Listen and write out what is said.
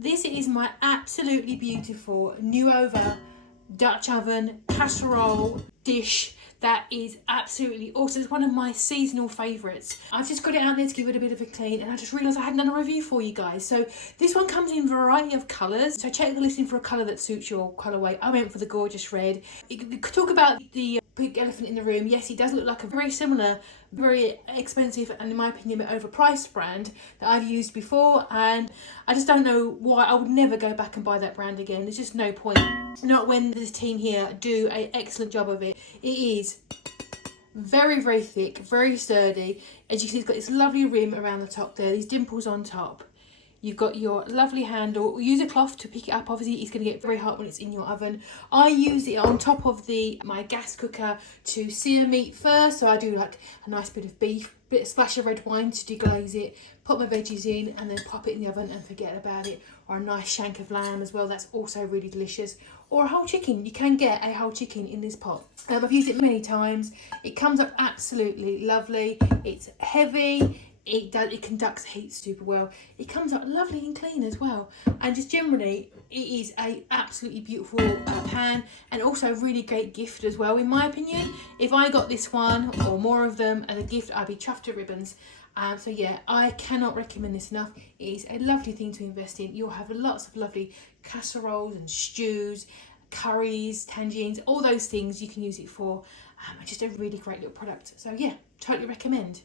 This is my absolutely beautiful new over Dutch oven casserole dish that is absolutely awesome. It's one of my seasonal favourites. I've just got it out there to give it a bit of a clean, and I just realised I hadn't done a review for you guys. So this one comes in a variety of colours. So check the listing for a colour that suits your colourway. I went for the gorgeous red. Talk about the big elephant in the room. Yes, it does look like a very similar, very expensive, and in my opinion, a bit overpriced brand that I've used before, and I just don't know why. I would never go back and buy that brand again. There's just no point. Not when this team here do an excellent job of it. It is very, very thick, very sturdy. As you can see, it's got this lovely rim around the top there, these dimples on top. You've got your lovely handle. Use a cloth to pick it up. Obviously, it's going to get very hot when it's in your oven. I use it on top of my gas cooker to sear meat first. So I do like a nice bit of beef, bit of splash of red wine to deglaze it, put my veggies in, and then pop it in the oven and forget about it. Or a nice shank of lamb as well. That's also really delicious. Or a whole chicken. You can get a whole chicken in this pot. I've used it many times. It comes up absolutely lovely. It's heavy. It conducts heat super well. It comes out lovely and clean as well, and just generally it is a absolutely beautiful pan, and also a really great gift as well, in my opinion. If I got this one or more of them as a gift, I'd be chuffed to ribbons. So yeah, I cannot recommend this enough. It is a lovely thing to invest in. You'll have lots of lovely casseroles and stews, curries, tangines, all those things you can use it for. Just a really great little product. So yeah, totally recommend.